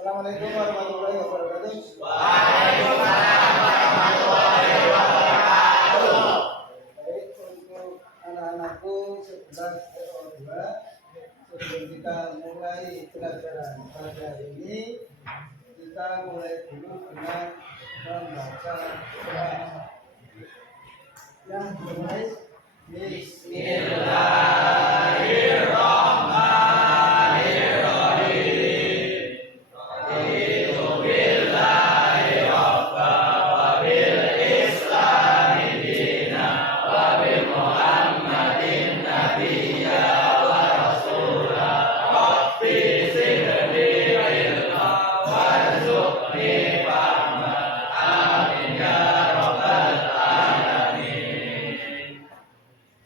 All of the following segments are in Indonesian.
Assalamualaikum warahmatullahi wabarakatuh. Waalaikumsalam warahmatullahi wabarakatuh. Baik, untuk anak-anakku 11 RO2, sebelum kita mulai pelajaran pada hari ini, kita mulai dulu dengan membaca doa yang dimulai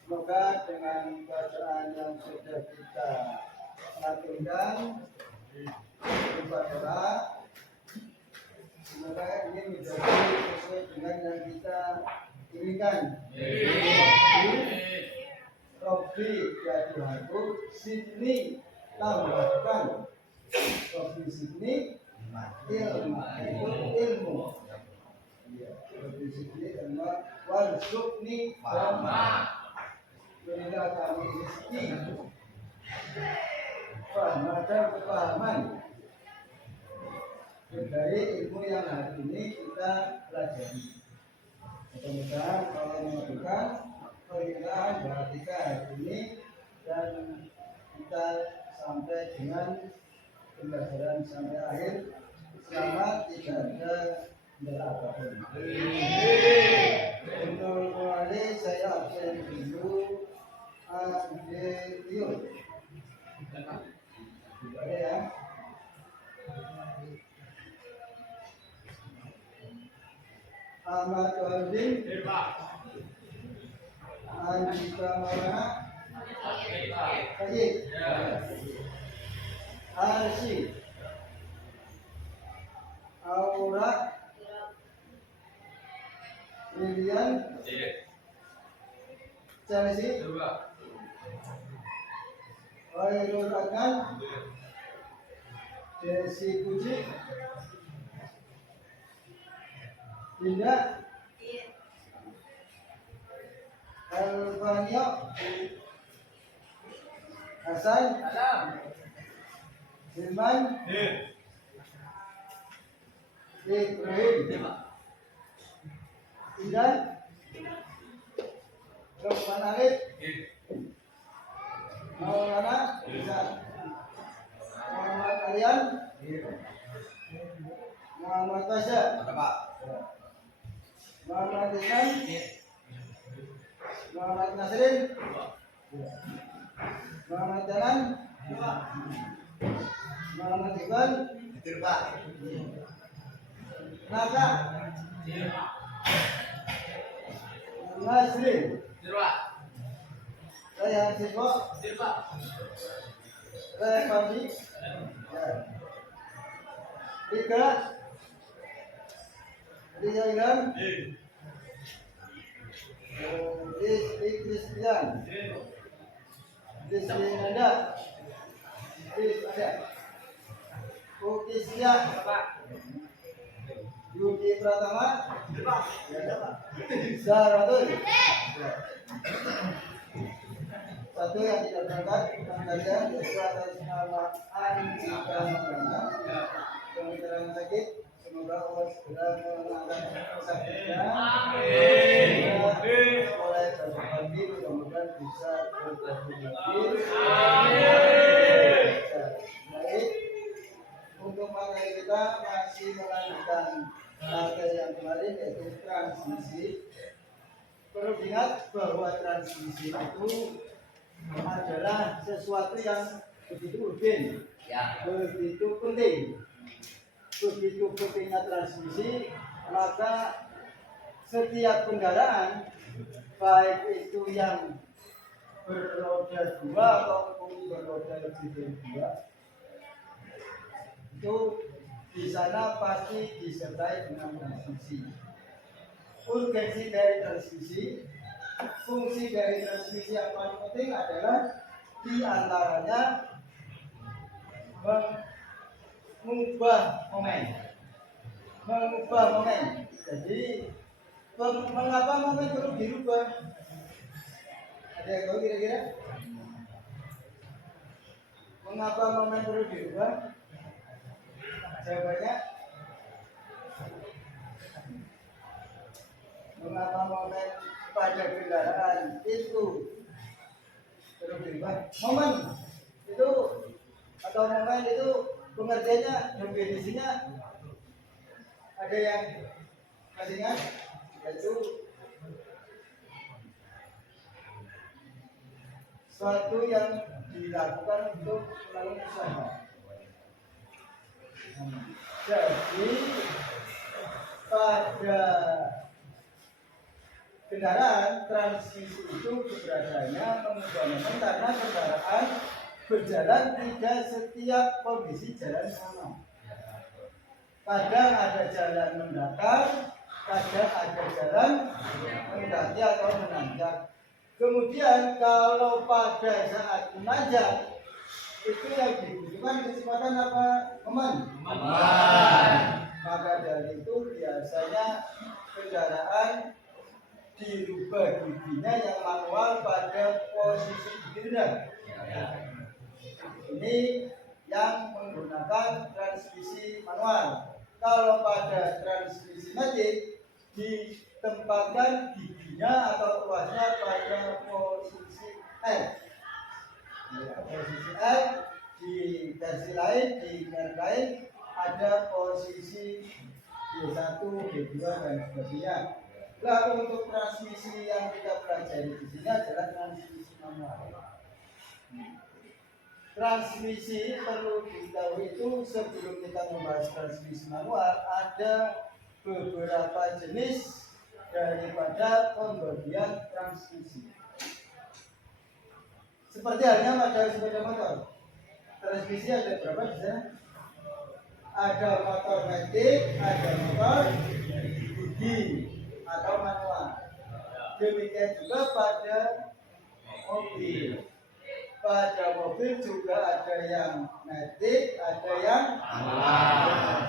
Semoga dengan bacaan yang sudah kita lakukan berupa doa, semoga ini menjadi sesuai dengan yang kita inginkan. Robbi ya Tuhanku, Sidni tambahkan. Robbi Sidni ilmu. Ya, Robbi Sidni ilmu. Warzuqni fahma. Berilah kami rezeki, faham dan kepahaman dari ilmu yang hari ini kita pelajari. Mudah-mudahan Allah memberikan permintaan bahwa kita hari ini dan kita sampai dengan pembelajaran sampai akhir selamat, tidak ada kendala apapun. Untuk mulai saya absen dulu. Adelio, ada ya. Ahmad Wardin, Andika Maulana, Kajik, Arsi, Aura, Lilian, Chelsea, Khairul Adnan, Desi Puji, Dinda, Elvanio, Hasan, Firman, Ibrahim, Idan, Lukman Alif, Maulana, Muhammad Aryan, Muhammad Pasha, Muhammad Isan, Muhammad Nasrin, Muhammad Jalan, Muhammad Iqbal, Naka, Nasrin, Raya Siswa, Raya Pandi, Rika, Ria Ilham, Rizky Kristian, Rizky Nanda, Uki Siak, Yuki Pratama, Zaratul. Satu yang tidak berangkat kalian yaitu atas nama Andika Maulana yang sedang sakit, semoga Allah segera mengangkat sakitnya. Mulai besok pagi mudah-mudahan bisa bergabung lagi. Baik, untuk materi kita masih melanjutkan materi yang kemarin yaitu transmisi. Perlu diingat bahwa transmisi itu adalah sesuatu yang begitu urgen, begitu penting. Begitu pentingnya transmisi, maka setiap kendaraan, baik itu yang beroda 2 ataupun beroda lebih dari 2, itu di sana pasti disertai dengan transmisi. Urgensi dari transmisi, fungsi dari transmisi yang paling penting adalah di antaranya mengubah momen. Jadi mengapa momen perlu dirubah? Ada yang tahu kira-kira? Mengapa momen perlu dirubah? Jawabannya, mengapa momen pada kendaraan itu perlu dirubah? Momen itu atau momen itu pengertiannya, definisinya ada yang masih ingat? Yaitu suatu yang dilakukan untuk melakukan usaha. Jadi pada kendaraan transmisi itu keberadaannya mengubah momen karena kendaraan berjalan tidak setiap kondisi jalan sama. Kadang ada jalan mendatar, kadang ada jalan mendaki atau menanjak. Kemudian kalau pada saat menanjak itu yang dibutuhkan kecepatan apa? Momen. Maka dari itu biasanya kendaraan dirubah giginya yang manual pada posisi gigi rendah. Ini yang menggunakan transmisi manual. Kalau pada transmisi matic ditempatkan giginya atau ruasnya pada posisi L. Posisi L, di versi lain, di merek lain ada posisi B1, B2 dan sebagainya. Lalu untuk transmisi yang kita pelajari di sini adalah transmisi manual. Transmisi perlu diketahui itu sebelum kita membahas transmisi manual ada beberapa jenis daripada pembagian transmisi. Seperti halnya pada sepeda motor, transmisi ada berapa di sana? Ada motor matic, ada motor gigi atau manual. Demikian juga pada mobil. Pada mobil juga ada yang matic, ada yang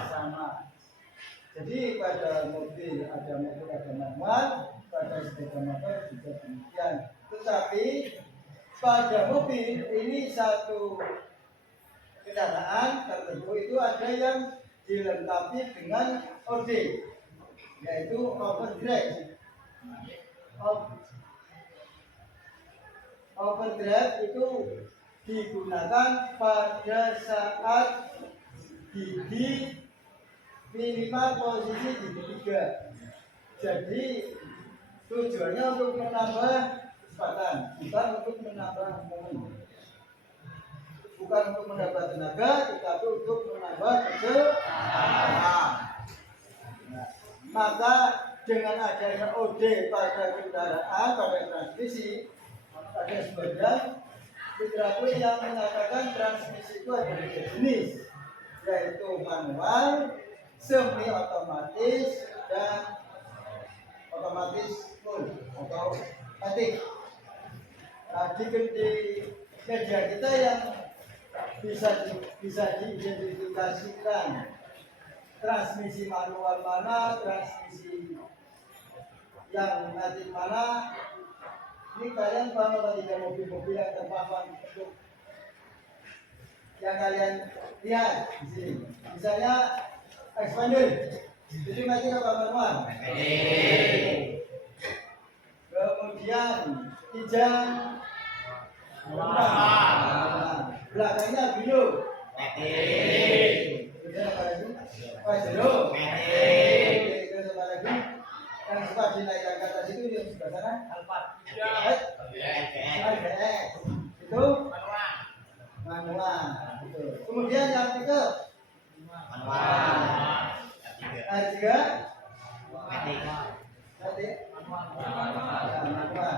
sama. Jadi pada mobil ada manual, pada sepeda motor juga demikian. Tetapi pada mobil ini satu kendaraan tertentu itu ada yang dilengkapi dengan OD, yaitu overdrive. Overdrive itu digunakan pada saat gigi minimal posisi gigi 3. Jadi tujuannya untuk menambah kecepatan, bukan untuk menambah momen. Bukan untuk menambah tenaga, tetapi untuk menambah kecepatan. Maka dengan adanya OD pada kendaraan, pada transmisi, ada sebagian literatur yang menyatakan transmisi itu ada 3 jenis, yaitu manual, semi otomatis, dan otomatis full atau matic. Nah, di media kita yang bisa diidentifikasikan transmisi manual mana, transmisi yang matic mana. Ini kalian paham atau tidak mobil-mobil yang terpampang untuk yang kalian lihat di sini? Misalnya expander, jadi matic apa manual? Kemudian kijang manual. Belakangnya biru. Kemudian apa lagi? Pajero. Terus apa lagi? Yang sempat dinaikkan ke atas itu yang sebelah sana Alphard. Itu manual. Kemudian yang ketiga manual. Yang tiga manual.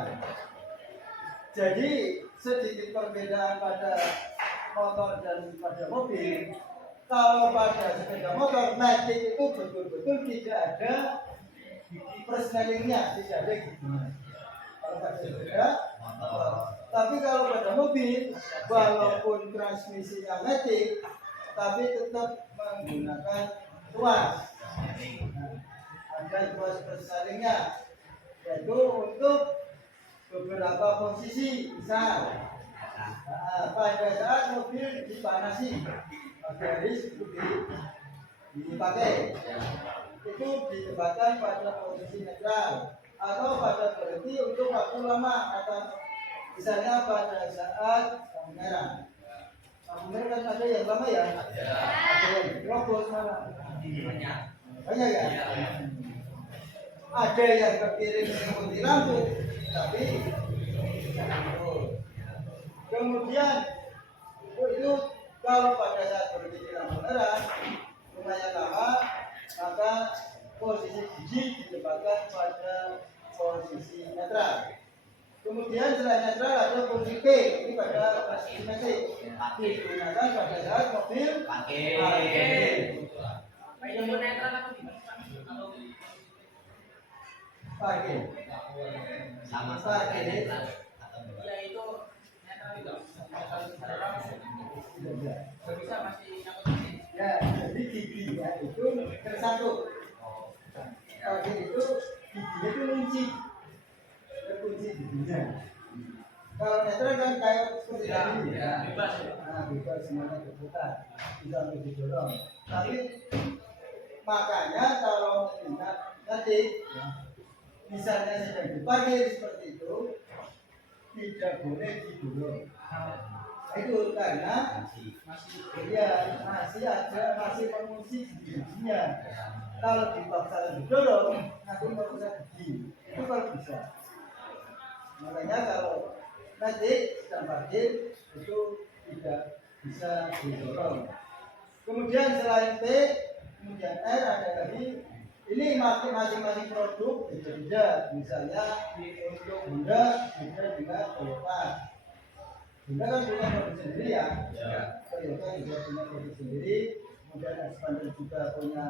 Jadi sedikit perbedaan pada motor dan pada mobil. Kalau pada sepeda motor matic itu betul-betul tidak ada persnelingnya, tidak ada giginya. Kalau pada sepeda, tapi kalau pada mobil, walaupun transmisinya matic, tapi tetap menggunakan tuas. Nah, ada tuas bersalingnya, yaitu untuk beberapa posisi. Misal pada saat mobil dipanasi, garis itu dipakai, itu ditempatkan pada posisi netral atau pada berhenti untuk waktu lama, atau misalnya pada saat lampu merah. Lampu merah kan ada yang lama ya, ada yang terobos mana, banyak ya. Ada yang terkirim mengikuti lampu, tapi kemudian itu kalau pada saat berhenti di lampu merah lumayan lama, maka posisi gigi ditempatkan pada posisi netral. Kemudian selain netral ada posisi P, ini pada posisi mesin, digunakan pada saat mobil parkir. Parkir sama parkir ya itu bisa masih ya, jadi giginya itu tersatu. Parkir itu giginya itu kunci, terkunci giginya. Kalau netral kan kayak seperti tadi, bebas ya. nah bebas semuanya berputar, bisa untuk didorong. Tapi makanya kalau ingat tadi, misalnya sedang diparkir seperti itu, tidak boleh didorong. Itu karena masih mengunci giginya. Kalau dipaksa didorong, nanti merusak gigi. Itu kalau bisa. Makanya kalau nanti sedang parkir itu tidak bisa didorong. Kemudian selain T, kemudian R ada lagi. Ini masing-masing produk beda-beda. Misalnya untuk Honda beda dengan Toyota. Honda kan punya produk sendiri ya. Toyota juga punya produk sendiri. Kemudian Expander juga punya,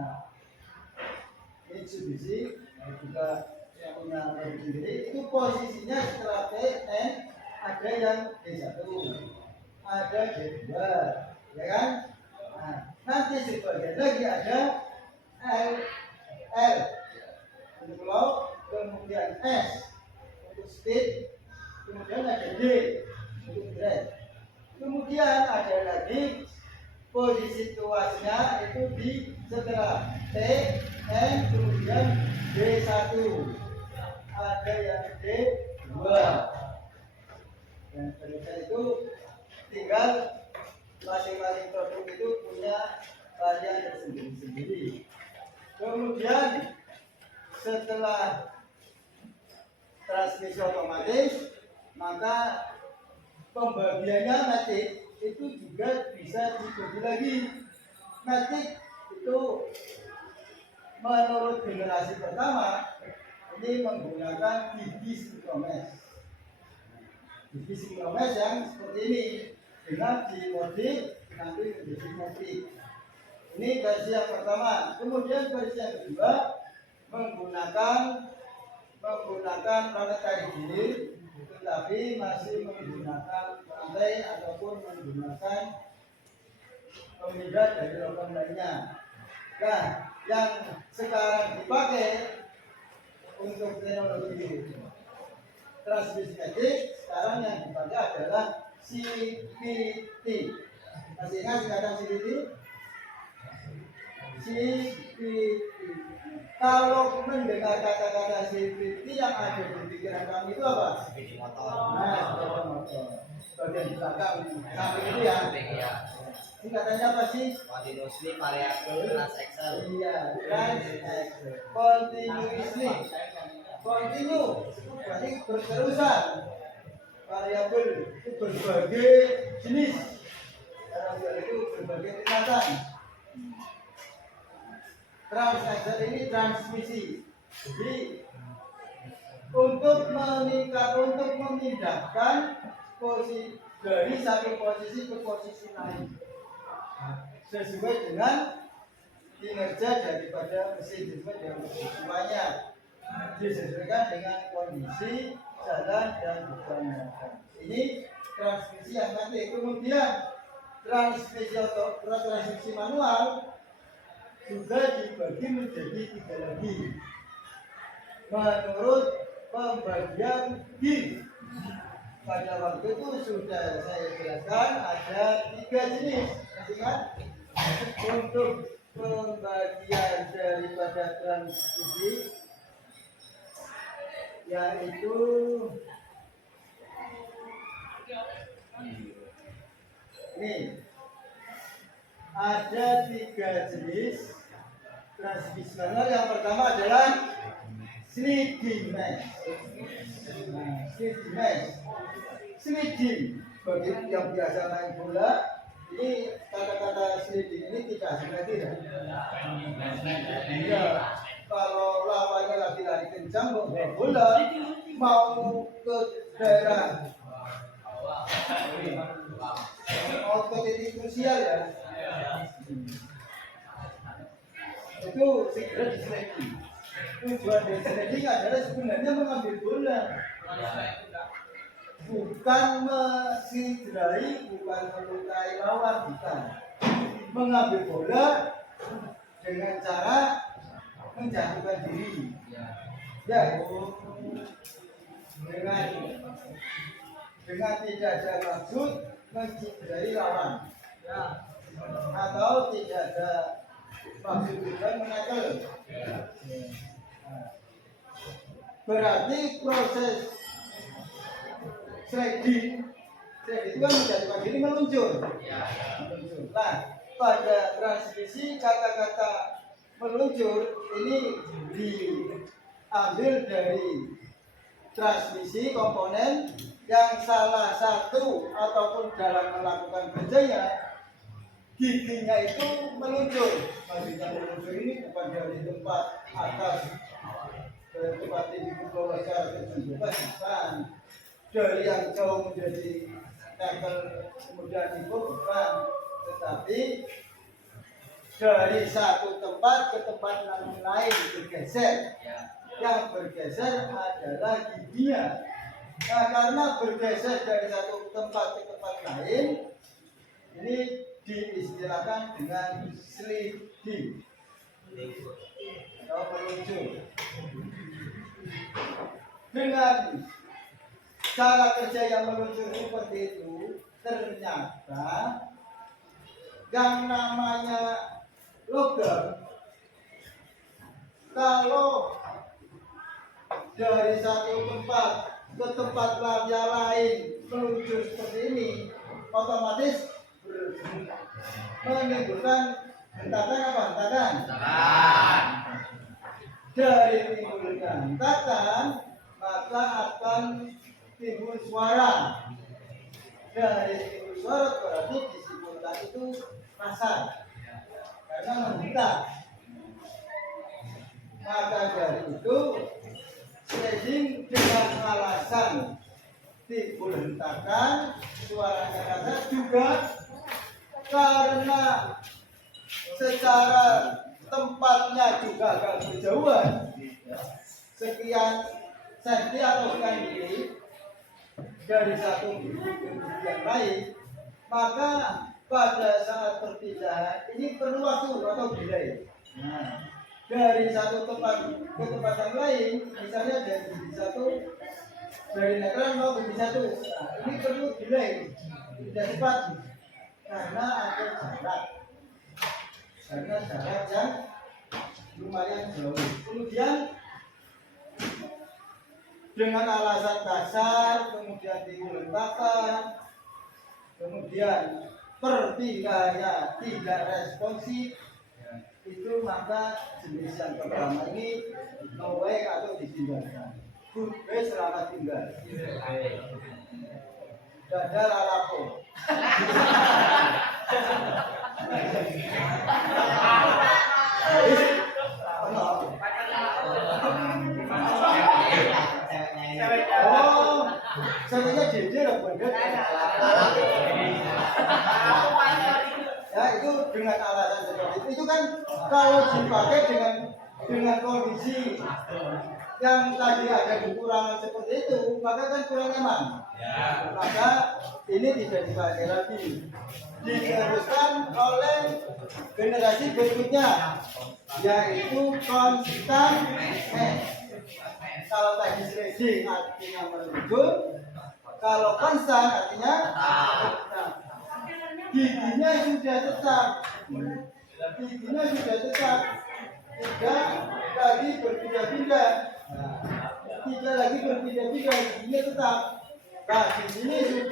Mitsubishi juga punya produk sendiri. Itu posisinya setelah T, N ada yang D1, ada D2, ya kan? Nah, nanti sebagian lagi ada L untuk low, kemudian S untuk speed, kemudian ada D untuk drag. Kemudian ada lagi posisi tuasnya itu di setelah T, N, kemudian D1, ada yang D2. Dan seterusnya itu tinggal masing-masing produk itu punya varian tersendiri-sendiri. Kemudian setelah transmisi otomatis, maka pembagiannya matic itu juga bisa dibagi lagi. Matic itu menurut generasi pertama ini menggunakan gigi sinkromes. Gigi sinkromes yang seperti ini dengan dimodif nanti menjadi matic. Ini versi yang pertama. Kemudian versi yang kedua menggunakan planetary gilir, tetapi masih menggunakan rantai ataupun menggunakan pemindai dari logam lainnya. Nah, yang sekarang dipakai untuk teknologi transmisi matic sekarang yang dipakai adalah CVT. Masih ingat singkatan CVT? CVT. Kalau mendengar kata-kata CVT yang ada di pikiran kami itu apa? Nah, sepeda motor. Bagian belakang samping itu ya. Singkatannya apa sih? Continuously variable transaction. Iya, transaction. Continuously. Continue. Berarti berterusan. Variabel itu berbagai jenis. Variabel itu berbagai tingkatan. Transaction ini transmisi. Jadi untuk memindahkan posisi dari satu posisi ke posisi lain sesuai dengan kinerja daripada mesin, sesuai dengan semuanya disesuaikan dengan kondisi jalan dan beban. Ini transmisi yang nanti. Kemudian transmisi manual juga dibagi menjadi 3 lagi menurut pembagian GIN. Pada waktu itu sudah saya jelaskan ada 3 jenis, ingat? Untuk pembagian daripada transmisi yaitu ini ada 3 jenis transmisi manual. Yang pertama adalah sliding mesh. Sliding mesh. Sliding bagi yang biasa main bola, ini kata-kata sliding ini tidak asing lagi ya. Iya, kalau lawannya lagi lari kencang bawa bola mau ke daerah mau ke titik krusial ya, itu segera di sliding. Tujuan dari sliding adalah sebenarnya mengambil bola, bukan mencederai, bukan melukai lawan, bukan. Mengambil bola dengan cara menjatuhkan diri. Ya, dengan tidak ada maksud mencederai lawan, ya, atau tidak ada maksud juga menekel. Berarti proses sliding itu kan menjatuhkan diri, meluncur. Nah, pada transmisi kata-kata meluncur ini diambil dari transmisi komponen yang salah satu ataupun dalam melakukan kerjanya giginya itu meluncur. Maksudnya meluncur ini bukan dari tempat atas ke tempat tinggi ke bawah secara terjun, bukan. Dari yang jauh menjadi tempel kemudian itu bukan, tetapi dari satu tempat ke tempat yang lain bergeser. Yang bergeser adalah giginya. Nah, karena bergeser dari satu tempat ke tempat lain, ini diistilahkan dengan sliding atau meluncur. Dengan cara kerja yang meluncur seperti itu, ternyata yang namanya logam, kalau dari satu tempat ke tempat yang lain meluncur seperti ini, otomatis menimbulkan hentakan apa? Hentakan. Dari menimbulkan hentakan, maka akan timbul suara. Dari timbul suara berarti disimpulkan itu rasa, karena menghentak. Maka dari itu sliding dengan alasan timbul hentakan, suaranya rasa juga karena secara tempatnya juga agak berjauhan, sekian senti atau sekian mili dari satu gigi ke gigi yang lain, maka pada saat perpindahan ini perlu waktu atau delay. Nah, dari satu tempat ke tempat yang lain, misalnya dari gigi satu, dari netral mau ke gigi satu, nah, ini perlu delay, tidak cepat karena ada jarak, yang lumayan jauh. Kemudian dengan alasan dasar, kemudian timbul hentakan, kemudian perpindahannya tidak responsif, itu maka jenis yang pertama ini no way atau ditinggalkan. Goodbye, selamat tinggal. Dadah lalapo. Oh, sebenarnya Dede lah bener. Ya, itu dengan alasan seperti itu kan kalau dipakai dengan kondisi yang tadi ada kekurangan seperti itu, maka kan kurang nyaman. Ya. Maka ini tidak dipakai lagi, diteruskan oleh generasi berikutnya, yaitu konstan men. Kalau tadi sledging artinya menuju, kalau konstan artinya tetap. Giginya sudah tetap, giginya sudah tetap, tidak lagi berpindah-pindah. Tidak lagi berpindah-pindah, giginya tetap. Nah, di sini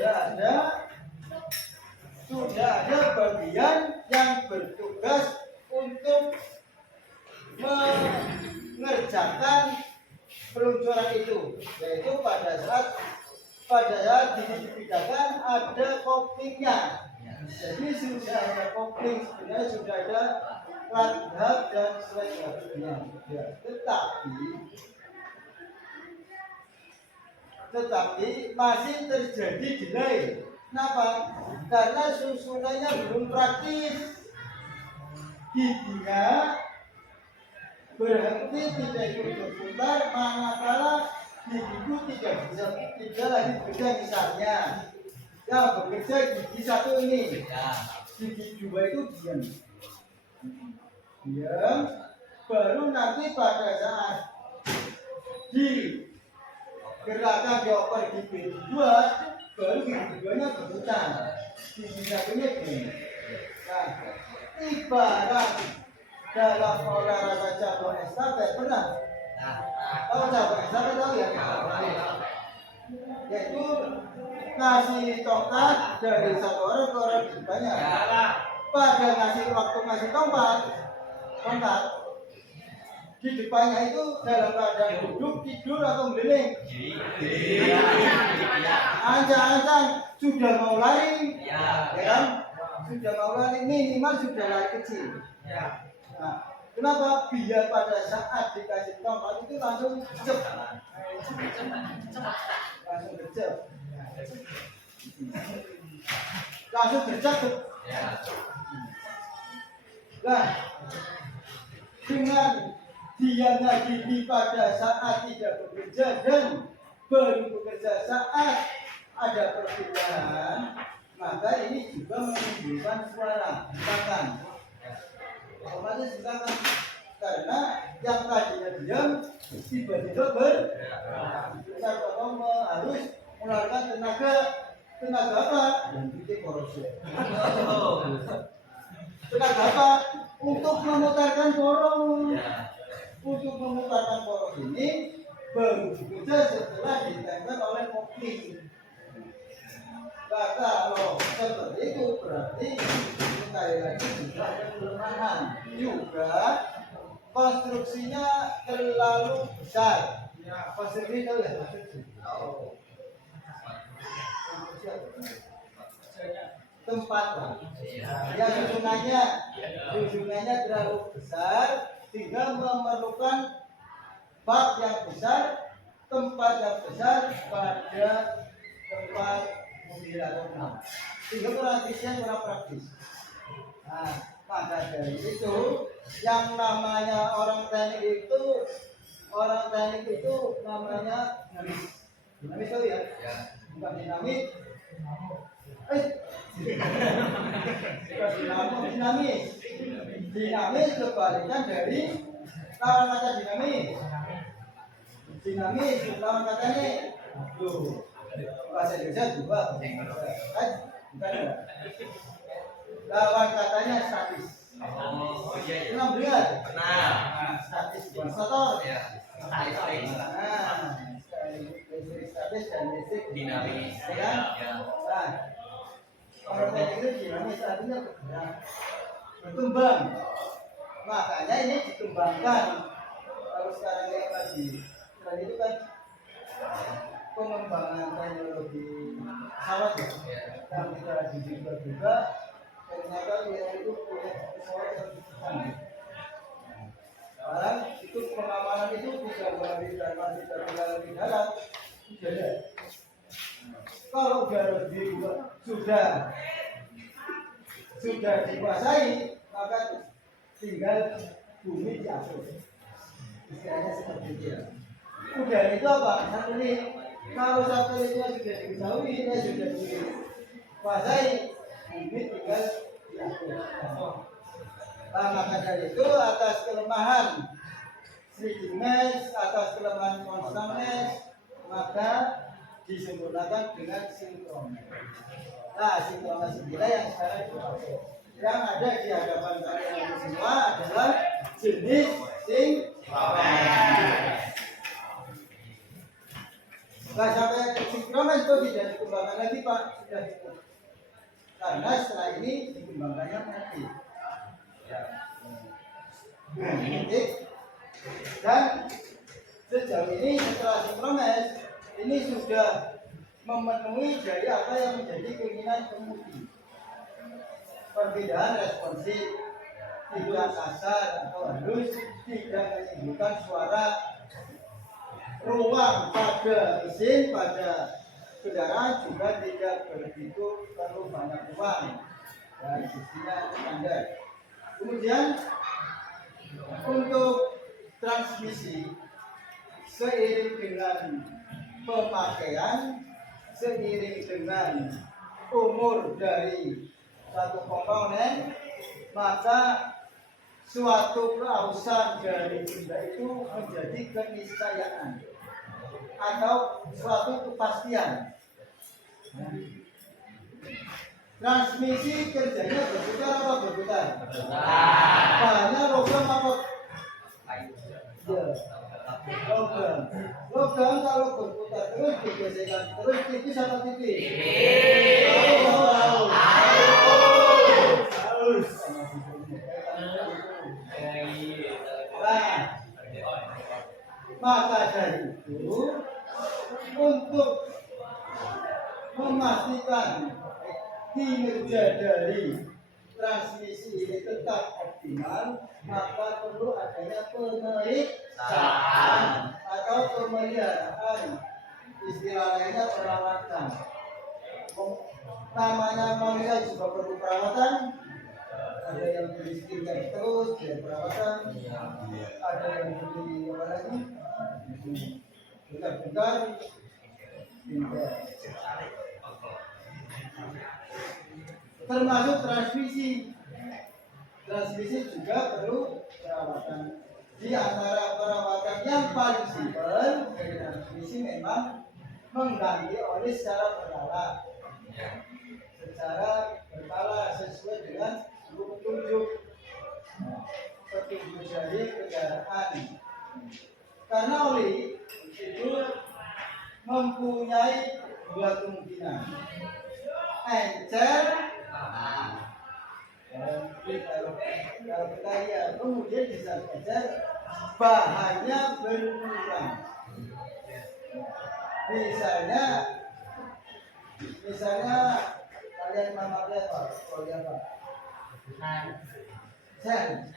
sudah ada bagian yang bertugas untuk mengerjakan peluncuran itu, yaitu pada saat gigi dipindahkan ada koplingnya. Jadi sudah ada kopling, sebenarnya sudah ada plat hub dan slash hubnya. Ya, tetapi masih terjadi delay. Kenapa? Karena susunannya belum praktis. Giginya berhenti tidak ikut berputar manakala gigiku tidak lagi bekerja misalnya. Ya, bekerja gigi satu ini. Gigi dua itu diam, baru nanti pada saat gerakan dioper gigi dua, baru gigi duanya berputar, gigi satunya gini. Nah, ibarat dalam olahraga cabang estafet pernah? Tahu cabang estafet tahu ya? Yaitu ngasih tongkat dari satu orang ke orang banyak. Pada ngasih tongkat di depannya itu dalam keadaan duduk, tidur atau meliling. Ancang-ancang sudah mau lari, ya kan? Sudah mau lari, minimal sudah lari kecil. Nah, kenapa? Biar pada saat dikasih tongkat itu langsung cep, langsung gercep. Nah, dengan diamnya gigi pada saat tidak bekerja dan baru bekerja saat ada perpindahan, maka ini juga menimbulkan suara hentakan. Otomatis hentakan karena yang tadinya diam tiba-tiba bergerak atau harus mengeluarkan tenaga apa? Dan titik korosif. Tenaga apa? Untuk memutarkan poros. Untuk memutarkan poros ini baru bekerja setelah ditempel oleh kopling. Nah, kalau seperti itu berarti sekali lagi juga ada kelemahan. Juga konstruksinya terlalu besar. Konstruksi itu ya tempat ya susunannya terlalu besar sehingga memerlukan bak yang besar, tempat yang besar pada tempat mobil atau enam, sehingga kurang efisien, kurang praktis. Nah, maka dari itu yang namanya orang teknik itu namanya dinamis tahu ya? Bukan dinamis. Dinamis kebalikan dari lawan kata dinamis. Dinamis lawan katanya bahasa Indonesia juga bukan ya? Lawan katanya statis. Pernah melihat? Pernah. Statis bukan motor. Statis dan listrik dinamis. Ya kan? Nah, orang teknik itu dinamis artinya bergerak, berkembang. Makanya ini dikembangkan. Kalau sekarang yang tadi itu kan pengembangan teknologi pesawat ya. Yang kita dijual juga ternyata dia itu punya pesawat yang canggih. Sekarang itu pengamanan itu bisa melalui data di dalam. Kalau udah sudah dikuasai, maka tinggal bumi diatur. Istilahnya seperti itu. Udara itu apa? Satelit. Kalau satelitnya sudah diketahui, dia sudah dikuasai, ini tinggal diatur. Nah, maka dari itu atas kelemahan Sri Mes, atas kelemahan Konstanes, maka disempurnakan dengan sinkronis. Nah, sinkronis inilah yang sekarang dipakai. Yang ada di hadapan kalian ini semua adalah jenis sinkronis. Nah, sampai sinkronis itu tidak dikembangkan lagi, Pak, sudah cukup. Karena setelah ini dikembangkannya nanti. Dan sejauh ini setelah sinkronis ini sudah memenuhi dari apa yang menjadi keinginan kemudi. Perbedaan responsif, tidak kasar atau halus, tidak menimbulkan suara ruang pada mesin, pada kendaraan juga tidak begitu perlu banyak ruang dan sistemnya standar. Kemudian untuk transmisi seiring dengan pemakaian, seiring dengan umur dari satu komponen, maka suatu keausan dari benda itu menjadi keniscayaan atau suatu kepastian. Transmisi kerjanya berputar apa berputar? Bahannya logam apa? Ya, logam. Logam kalau berputar terus digeserkan terus tipis atau tipis? Halus. Nah, maka dari itu untuk memastikan kinerja dari transmisi ini tetap optimal, maka perlu adanya pemeriksaan atau pemeliharaan, istilah lainnya perawatan. Namanya manusia juga perlu perawatan. Ada yang beli skincare terus, dia perawatan. Ada yang beli apa lagi? Bentar-bentar, skincare. Termasuk transmisi juga perlu perawatan. Di antara perawatan yang paling simpel dari transmisi memang mengganti oli secara berkala sesuai dengan petunjuk dari kendaraan. Karena oli itu mempunyai dua kemungkinan, encer. Kalau kita lihat kemudian bisa belajar bahannya berkurang. Misalnya kalian memakai apa? Oli apa? Sen.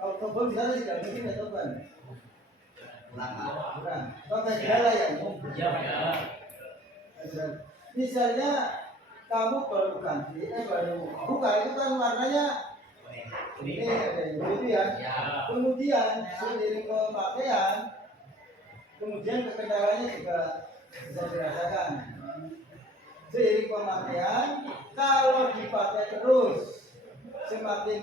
Kalau kebun misalnya tidak mungkin ya kebun. Bukan. Pakai segala ya. Misalnya kamu baru ganti, baru buka itu kan warnanya ini ada itu ya. Kemudian seiring pemakaian, kemudian kekendalannya juga bisa dirasakan. Seiring pemakaian, kalau dipakai terus semakin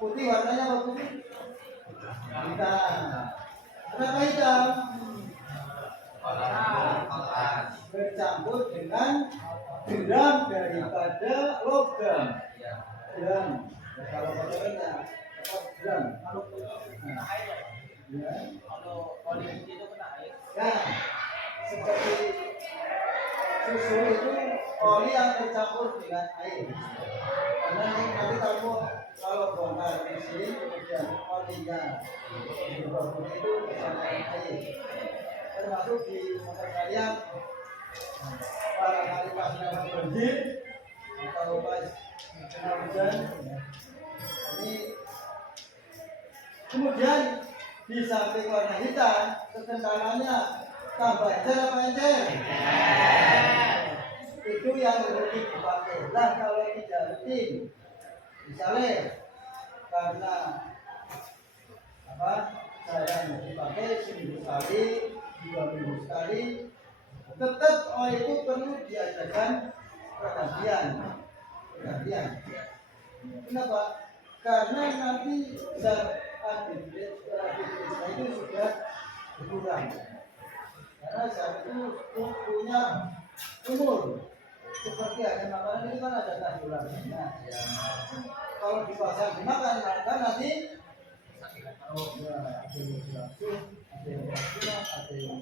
putih warnanya apa putih? Hitam. Kenapa hitam? Bercampur dengan geram daripada logam. Geram. Kalau kotorannya geram. Kalau oli itu kena air. Ya, seperti susu itu oli yang tercampur dengan air. Karena nanti kamu kalau bongkar mesin kemudian olinya berubah itu bersama air. Termasuk di motor kalian barangkali pas memang banjir atau pas kena hujan ini. Kemudian di samping warna hitam kekendalannya tambah encer apa encer? Itu yang rutin dipakai. Nah kalau tidak rutin, misalnya karena apa, saya dipakai seminggu sekali 2 minggu sekali, tetap itu perlu diadakan perhatian. Kenapa? Karena nanti zat antibiotika itu sudah berkurang. Karena zat itu punya umur. Seperti ada makanan ini kan ada kandungannya. Kalau dipasang dimakan, maka nanti ada yang langsung, ada yang kurang, ada yang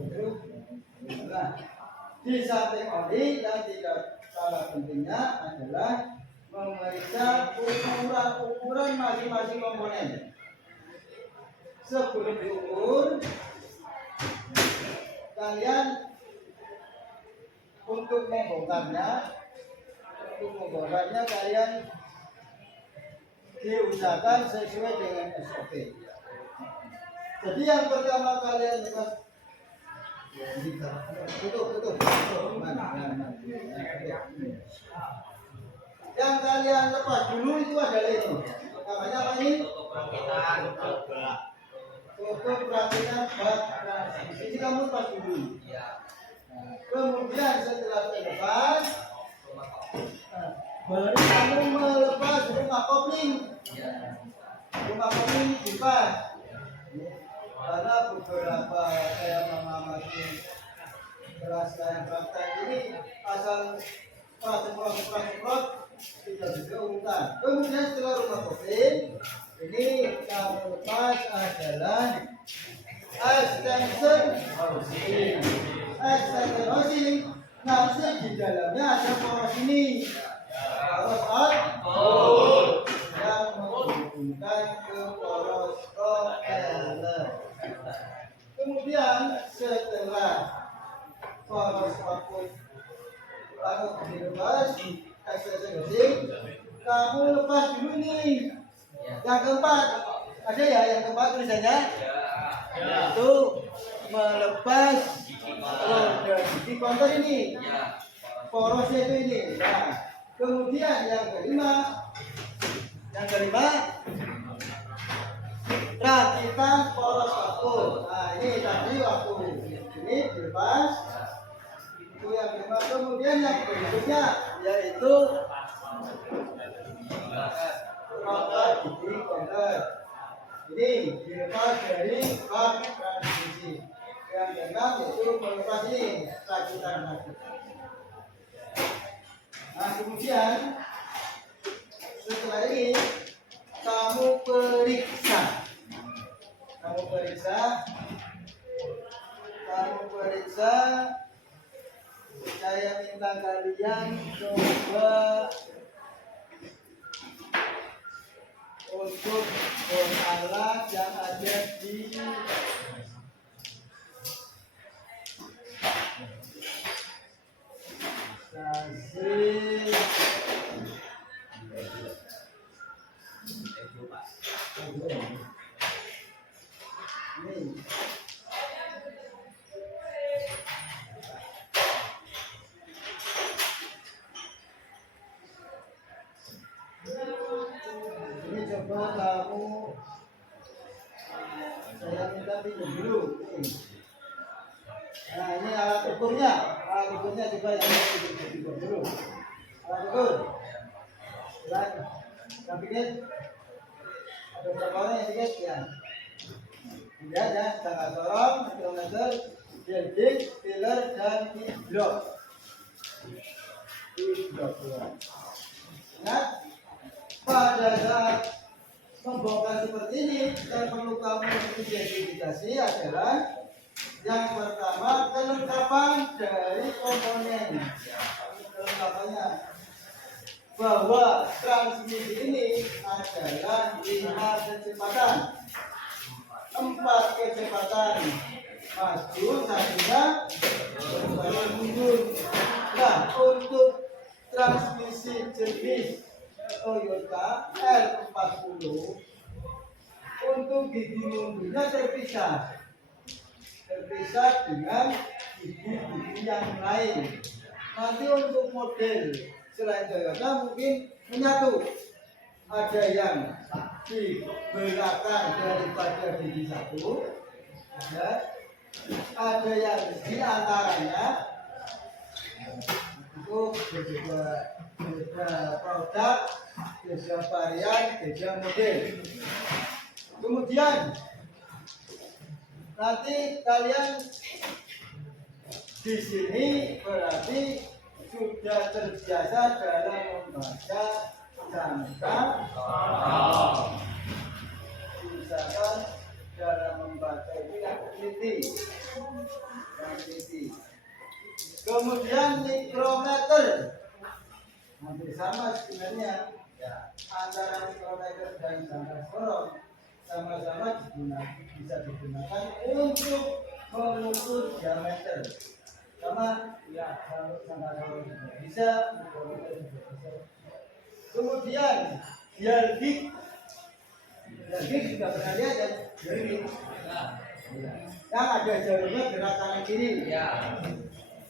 perut, nah, di samping oli yang tidak kalah pentingnya adalah memeriksa ukuran masing-masing komponen. Sebelum diukur, kalian untuk membongkarnya kalian diusahakan sesuai dengan SOP. Jadi yang pertama kalian tutup. Yang kalian lepas dulu itu adalah itu. Namanya apa ini? Tutup perakitan bak transmisi. Ini kamu lepas dulu. Kemudian setelah terlepas, baru kamu melepas rumah kopling. Rumah kopling dilepas. Karena beberapa saya mengamati kelas yang praktek ini asal semprot tidak bisa urutan. Kemudian setelah rumah kopling ini kamu lepas adalah extension housing. Extension housing nanti di dalamnya ada poros ini, poros output yang menghubungkan ke poros propeller. Kemudian setelah poros output lalu dilepas extension housing, kamu lepas dulu nih. Yang keempat ada ya, yang keempat tulisannya itu melepas roda di kontor ini, porosnya itu ini. Nah, kemudian yang kelima rakitan poros waktu. Nah ini tadi waktu ini dilepas. Itu yang kelima. Kemudian yang berikutnya yaitu roda gigi kontor. Ini dilepas dari bak transmisi. Yang keenam itu melepas ini rakitan lagi. Nah kemudian setelah ini kamu periksa. Saya minta kalian coba untuk alat yang ada di ini coba kamu, saya minta pinjam dulu. Nah ini alat ukurnya coba pinjam dulu. Alat ukur, yang bikin ada berapa orang yang bikin ya? Lihat ya, tanggal sorong, kilometer, building, pillar, dan di blok. Ingat, pada saat membongkar seperti ini, yang perlu kamu identifikasi adalah yang pertama kelengkapan dari komponen. Kelengkapannya bahwa transmisi ini adalah 5 kecepatan, 4 kecepatan maju, satunya mundur. Nah, untuk transmisi jenis Toyota R40 untuk gigi mundurnya terpisah dengan gigi yang lain. Nanti untuk model selain Toyota mungkin menyatu, ada yang di belakang daripada gigi satu, Ya. Ada yang di antaranya itu beda produk, beda varian, beda model. Kemudian nanti kalian di sini berarti sudah terbiasa dalam membaca jangka, misalkan dalam membaca itu yang teliti. Kemudian mikrometer hampir sama sebenarnya antara mikrometer dan jangka sorong, sama-sama bisa digunakan untuk mengukur diameter. Sama ya, kalau jangka sorong juga bisa, mikrometer juga bisa. Kemudian dialgik juga pernah lihat ya, dialgik. Yang ada jalurnya gerak kanan kiri.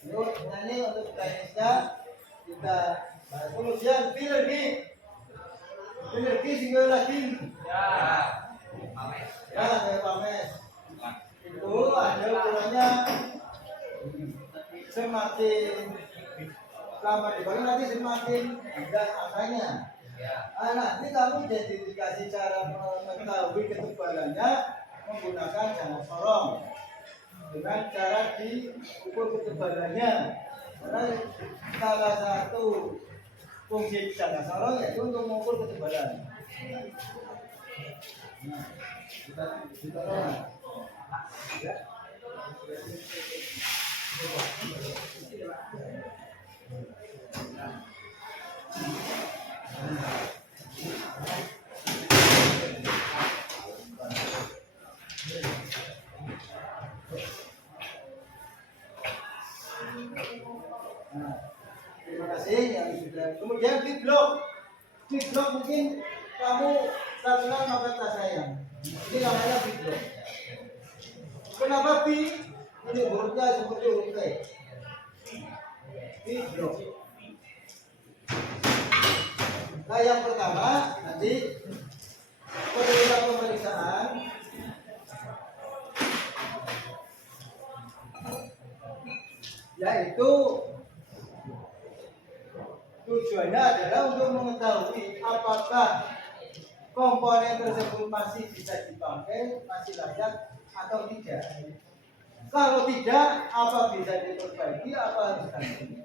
Yuk, ini untuk teknisnya kita bahas. Kemudian sinergi single lagi. Ada pames. Itu ada ukurannya semakin lama dipakai nanti semakin berat angkanya. Nanti kamu dikasih cara mengetahui ketebalannya menggunakan jangka sorong dengan cara diukur ketebalannya. Karena salah satu fungsi jangka sorong yaitu untuk mengukur ketebalan. Nah, kita lihat. Ya. Nah, terima kasih yang sudah. Kemudian big block mungkin kamu terkenal maka tak sayang. Ini namanya big block. Kenapa B? Ini hurufnya seperti huruf T. Big block. Nah, yang pertama nanti ketika pemeriksaan yaitu tujuannya adalah untuk mengetahui apakah komponen tersebut masih bisa dipakai, masih layak atau tidak. Kalau tidak, apa bisa diperbaiki, apa harus ganti.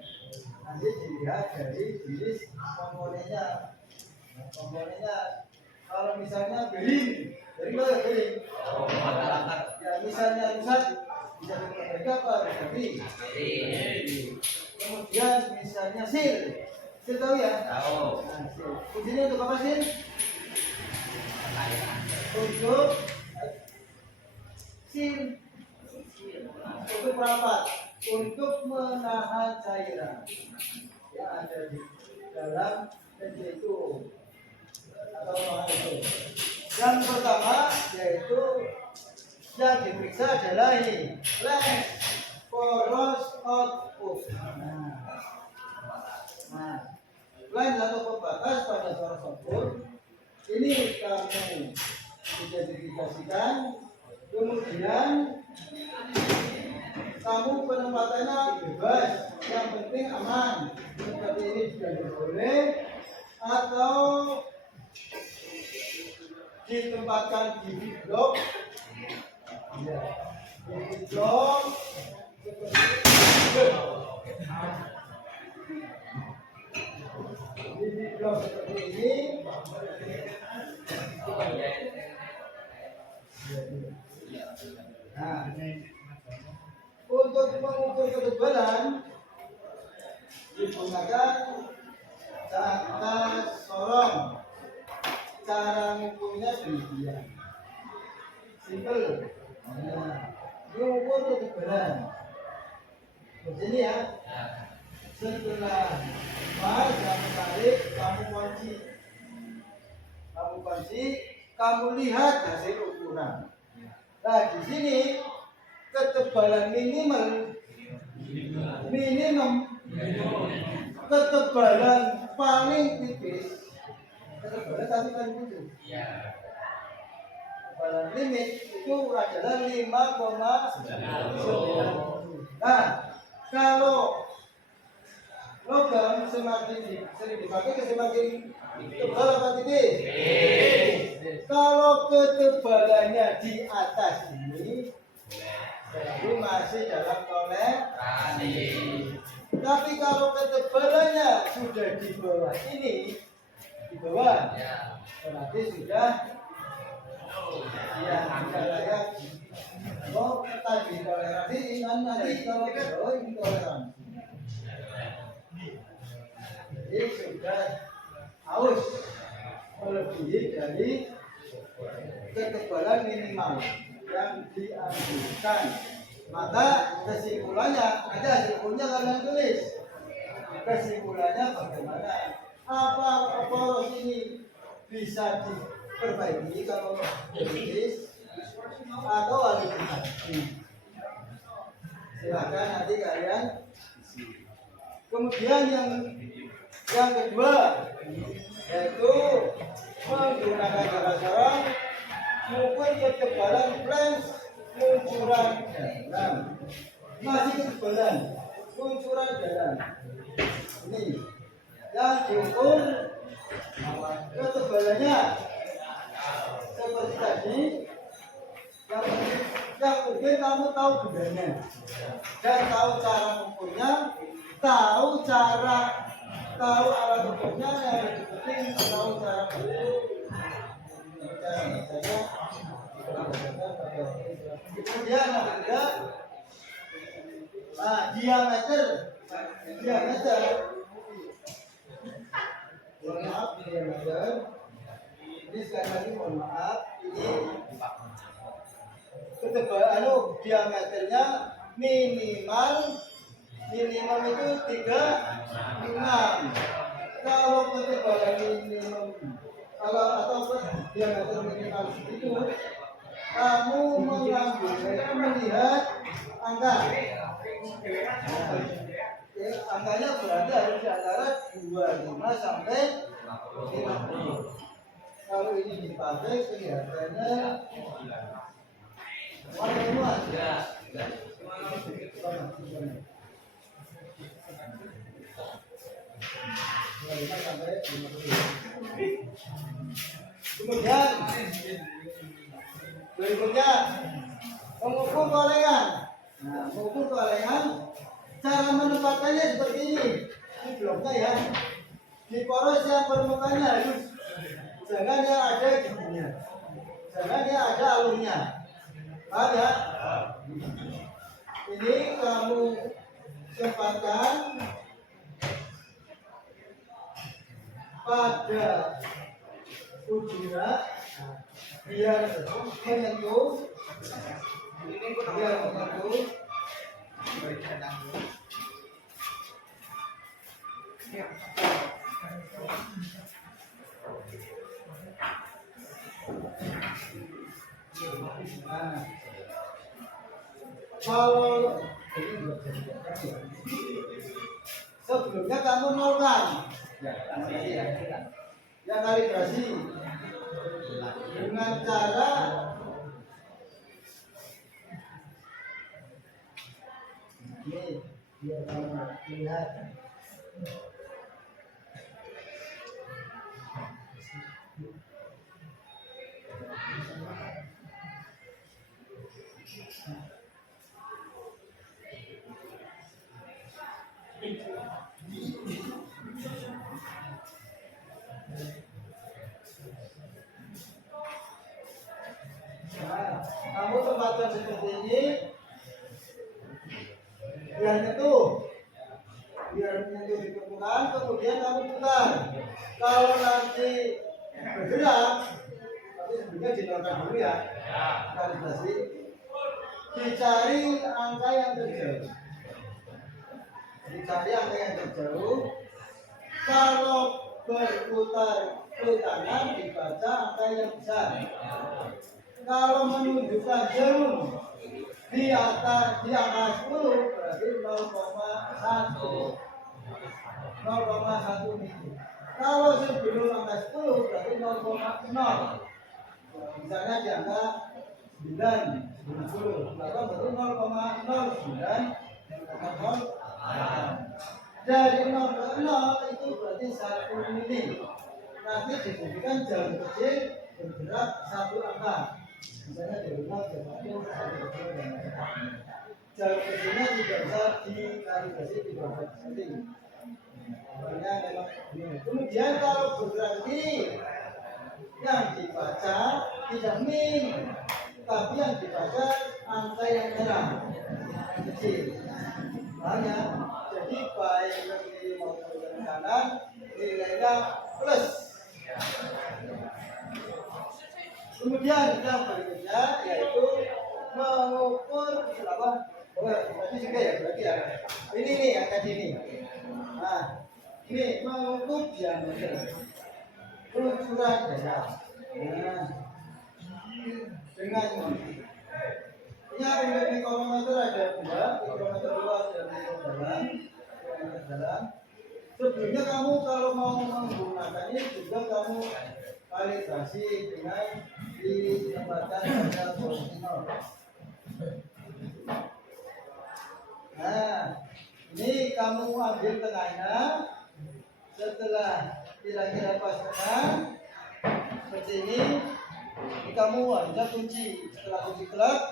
Nanti dilihat dari jenis komponennya. Kalau misalnya beling, dari mana beling? Ya misalnya rusak, bisa diperbaiki apa harus ganti. Kemudian misalnya sil tahu ya? Tahu. Nah, fungsinya untuk apa sil? Untuk untuk rapat, untuk menahan cairan yang ada di dalam itu atau bahan itu. Yang pertama yaitu yang diperiksa adalah ini lens poros output. Nah, lens atau pembatas pada poros output ini kamu identifikasikan. Kemudian kamu penempatannya bebas, yang penting aman. Seperti ini juga boleh, atau ditempatkan di blok, ya, di blok seperti ini. Nah, untuk mengukur ketebalan digunakan jangka sorong. Cara mengukurnya demikian, simple. Mengukur ketebalan begini ya. Setelah pas kamu tarik, kamu kunci, kamu lihat hasil ukuran. Nah, di sini ketebalan minimum, ketebalan paling tipis, ketebalan 1/7. ketebalan limit itu adalah 5,9. Nah, kalau logam semakin sering dipakai semakin tebal apa tipis? Kalau ketebalannya di atas ini berarti masih dalam toleransi. Tapi kalau ketebalannya sudah di bawah ini, di bawah, berarti sudah ya tidak layak. Oh, tadi toleransi kan nanti kalau di bawah ini toleransi. Jadi sudah harus melebihi dari ketebalan minimal yang dianjurkan. Maka kesimpulannya ada hasilnya kalian tulis. Kesimpulannya bagaimana? Apa poros ini bisa diperbaiki kalau tulis atau harus diganti? Silakan nanti kalian. Kemudian yang kedua yaitu menggunakan cara-cara mengukur ketebalan flange luncuran dalam. Masih ketebalan luncuran dalam ini yang diukur ketebalannya seperti tadi yang mungkin kamu tahu bedanya dan tahu cara mengukurnya, tahu alat ukurnya, yang lebih penting tahu cara kemudian ada diameter mohon maaf diameter ini sekali lagi mohon maaf ini ketebalan diameternya minimal itu 36. Kalau ketebalan minimum atau diameter minimal itu kamu melihat angka. Angkanya berarti harus di antara 25 sampai 50. Kalau ini dipakai kelihatannya warna semua. Kemudian berikutnya mengukur gorengan. Nah, mengukur gorengan cara menempatkannya seperti ini. Ini bloknya ya. Di poros yang permukaannya harus jangan yang ada giginya, jangan yang ada alurnya. Paham ya? Ini kamu tempatkan pada ujungnya biar menyentuh nah, kalau sebelumnya kamu nolkan yang kalibrasi dengan cara ini biar kamu lihat. Nah, kamu tempatkan seperti ini biar nyentuh di permukaan, kemudian kamu putar. Kalau nanti bergerak, tapi sebenarnya dinolkan dulu ya, kalibrasi, dicari angka yang terjauh. Kalau berputar ke kanan dibaca angka yang besar. Kalau menunjukkan jarum di angka 10 berarti 0,1 mili. Kalau sebelum angka 10 berarti 0,0. Misalnya di angka 9, 10, maka berarti 0,09 dengan 0,8. Dari 0 ke 0 itu berarti 1 mili. Nanti dibuktikan jarum kecil bergerak 1 angka. Misalnya dari 0 ke 1, 1 kecil dan lain-lain. Jarum kecilnya tidak bisa dikalkulasi di bawah setting. Namanya memang ini. Kemudian kalau berarti yang dibaca tidak min, tapi yang dibaca angka yang merah, yang kecil. Makanya jadi baik ke kiri maupun ke kanan nilainya plus. Kemudian yang berikutnya yaitu mengukur apa? Oh, berarti juga ya berarti ya. Ini nih yang tadi ini. Nah, ini mengukur diameter ukuran dasar. Nah, dengan ini mikrometer ada 2, mikrometer luas dan mikrometer dalam. Sebelumnya kamu kalau mau menggunakan ini juga kamu kalibrasi dengan ditempatkan pada posisi 0. Nah, ini kamu ambil tengahnya. Setelah kira-kira pas tengah seperti ini kamu harusnya kunci. Setelah kunci klep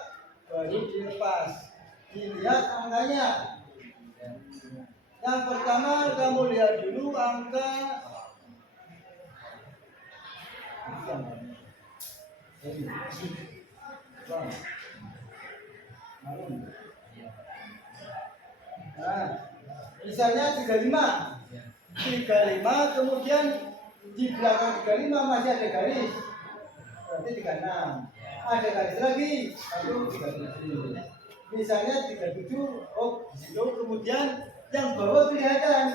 baru dilepas, dilihat angkanya. Yang pertama kamu lihat dulu angka nah, misalnya 35 kemudian di belakang 35 masih ada garis, berarti 36. Ada garis lagi, lalu 37. Misalnya 37, oh di situ kemudian yang bawah kelihatan,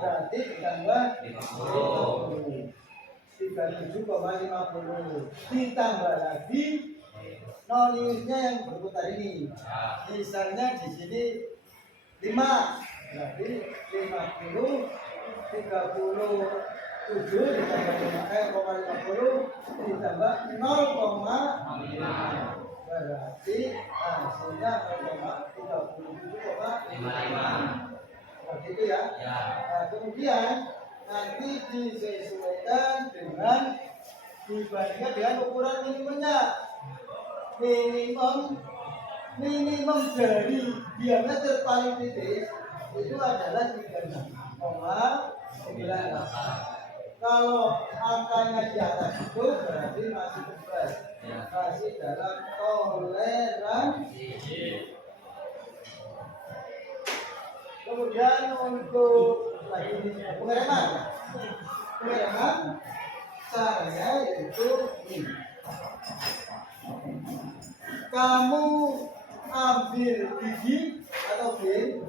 berarti ditambah 50. 37,50 ditambah lagi nolnya yang berputar ini. Misalnya di sini 5, berarti 50, 37 ditambah 50 ditambah 0,5 berarti hasilnya 0,37,55. Seperti itu ya. Nah, kemudian nanti disesuaikan dengan dibandingkan dengan ukuran minimumnya. Minimum dari diameter paling tipis itu adalah 36,9. Kalau angkanya di atas itu berarti masih bebas, masih dalam toleransi. Kemudian untuk pengereman caranya yaitu ini. Kamu ambil gigi atau bin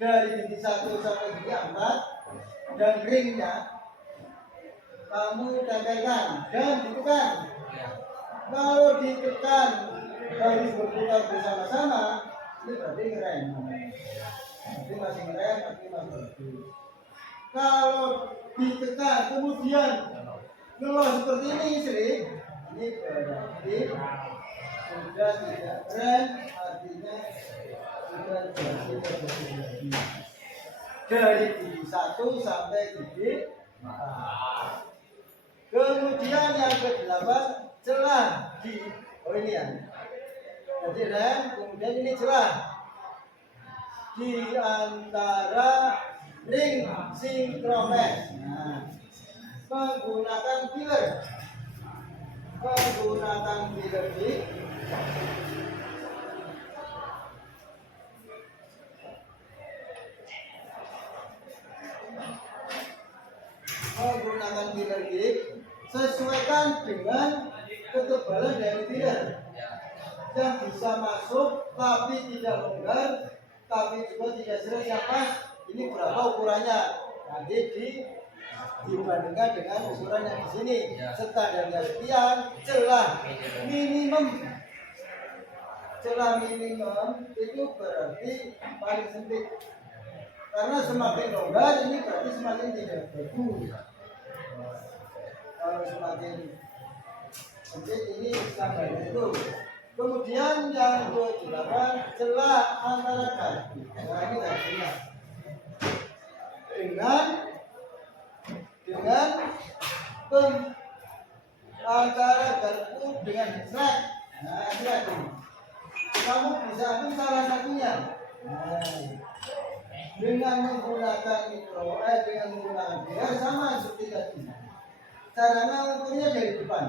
dari gigi 1 sampai gigi 4 dan ringnya kamu tempelkan dan ditekan. Kalau ditekan harus berputar bersama-sama, ini berarti ngerem. Nanti masih ngerem, nanti masih bagus. Kalau ditekan kemudian ngelos seperti ini sering, ini berarti sudah tidak keren, artinya sudah jadi dari gigi 1 sampai gigi 4. Kemudian yang ke-8 celah di ini ya. Jadi rem, kemudian ini celah di antara ring sinkrones. Nah, menggunakan filler di sesuaikan dengan ketebalan dari filler yang bisa masuk tapi tidak longgar, tapi juga tidak seret yang pas. Ini berapa ukurannya? Nanti dibandingkan dengan ukuran yang di sini. Standarnya sekian, celah minimum itu berarti paling sempit. Karena semakin longgar ini berarti semakin tidak bagus. Kalau semakin Jadi ini standarnya itu. Kemudian yang ke-8 celah antara garpu. Nah ini garpunya. Dengan antara garpu dengan track. Nah ini lagi. Kamu bisa ambil salah satunya. Nah, dengan menggunakan dengan menggunakan dia sama seperti tadi. Caranya ukurnya dari depan.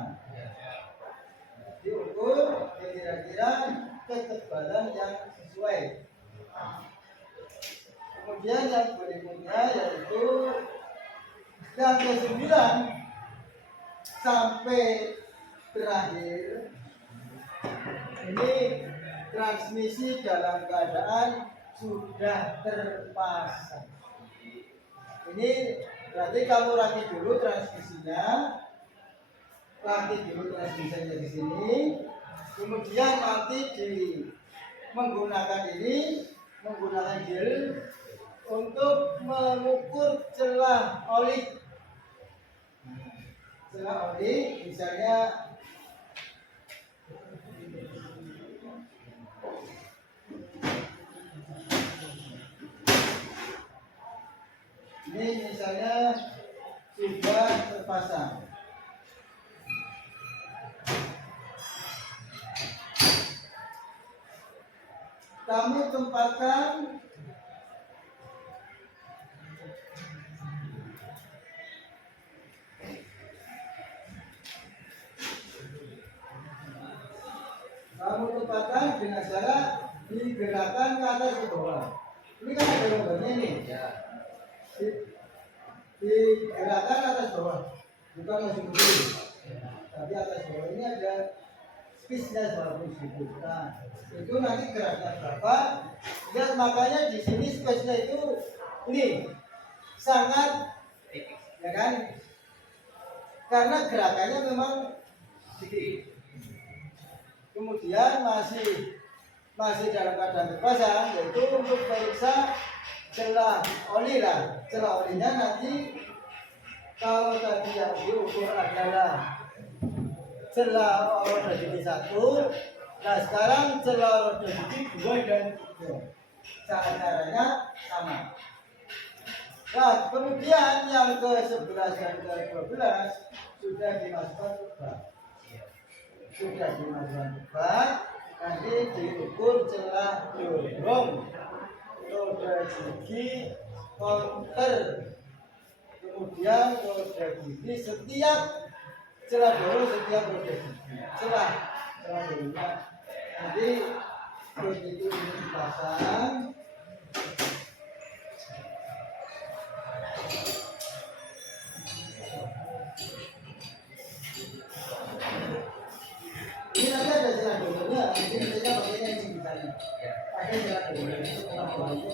Diukur kira-kira ketebalan yang sesuai. Kemudian yang berikutnya yaitu yang ke-9 sampai terakhir ini transmisi dalam keadaan sudah terpasang. Ini berarti kamu rakit dulu transmisinya, di sini, kemudian nanti menggunakan gel untuk mengukur celah oli. Celah oli misalnya ini misalnya sudah terpasang. Kamu tempatkan dengan cara digerakkan ke atas ke bawah. Ini kan ada gambarnya nih. Digerakkan atas bawah, bukan langsung begini. Tapi atas bawah ini ada space-nya 100.000. Nah, itu nanti geraknya berapa? Lihat makanya di sini space-nya itu ini sangat, ya kan? Karena gerakannya memang sedikit. Kemudian masih dalam keadaan terpasang, yaitu untuk periksa celah oli lah. Celah olinya nanti kalau tadi yang diukur adalah celah roda gigi 1, nah sekarang celah roda gigi 2 dan 3. Caranya sama. Nah kemudian yang ke-11 dan ke-12 sudah dimasukkan ke bak. Nanti diukur celah dorong roda gigi counter, kemudian roda gigi setiap celah dorong setiap roda gigi celah dorongnya. Nanti begitu ini dipasang, ini nanti ada celah dorongnya. Ini kita pakainya di sini pakai celah dorongnya itu kenapa itu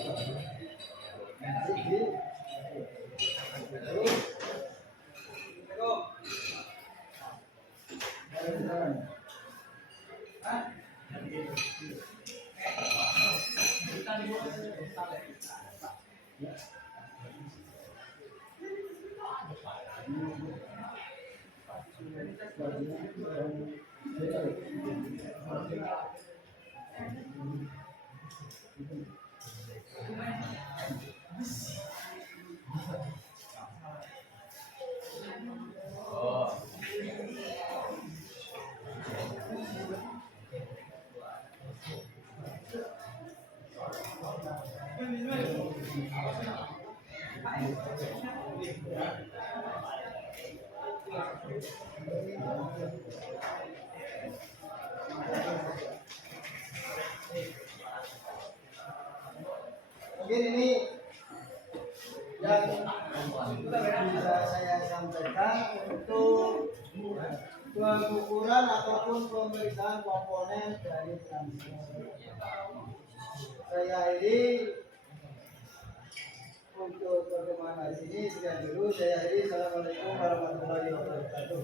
mungkin ini yang bisa saya sampaikan untuk pengukuran ataupun pemeriksaan komponen dari transmitter. Saya ini untuk pertemuan hari ini sekian dulu. Saya akhiri. Assalamualaikum warahmatullahi wabarakatuh.